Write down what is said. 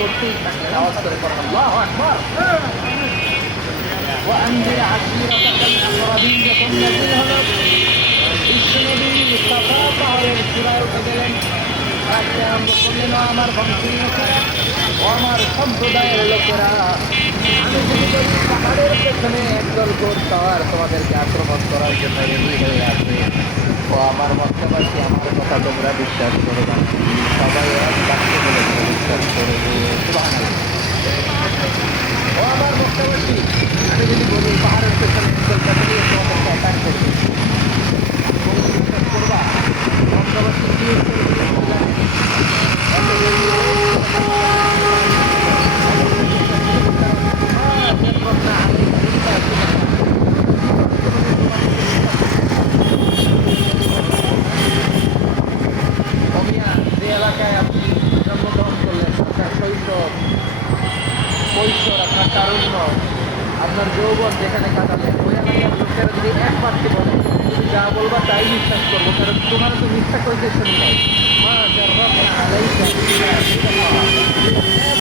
করতেই থাকলেন। আওয়াজ করে পড়েন আল্লাহু আকবার। وأنذر عشيرتك الأقربين যখন নাযিল হলো, বিশ্বনবী সাফা পাহাড়ের চূড়ায় উঠে গেলেন। ডাকতে আরম্ভ করলেন, ও আমার বংশের লোকেরা, ও আমার সম্প্রদায়ের লোকেরা, আমি যদি বলি পাহাড়ের পেছনে একদল ঘোড়সওয়ার তোমাদেরকে আক্রমণ করার জন্য রেডি হয়ে আছে, ও আমার মক্কাবাসী, আমার কথা তোমরা বিশ্বাস করো না? সবাই এক বাক্যে বলে বিশ্বাস করবে। সুবহানাল্লাহ। ও আমার মক্কাবাসী, আমি যদি বলি পাহাড়ের পেছনে একদল কাছে তোমাদেরকে অ্যাটাক করবে, তোমরা বিশ্বাস করবা? মক্কাবাসী কি উত্তর দিয়েছিল জানেন? যে এলাকায় আপনি জন্মগ্রহণ করলেন, আপনার শৈশব, কৈশোর, আপনার তারুণ্য, আপনার যৌবন যেখানে কাটালেন, ওই এলাকার লোকেরা যদি এক বাক্যে বলে, তুমি যা বলবা তাই বিশ্বাস করবো, কারণ তোমার তো মিথ্যা কইতে শুনি নাই। মা যার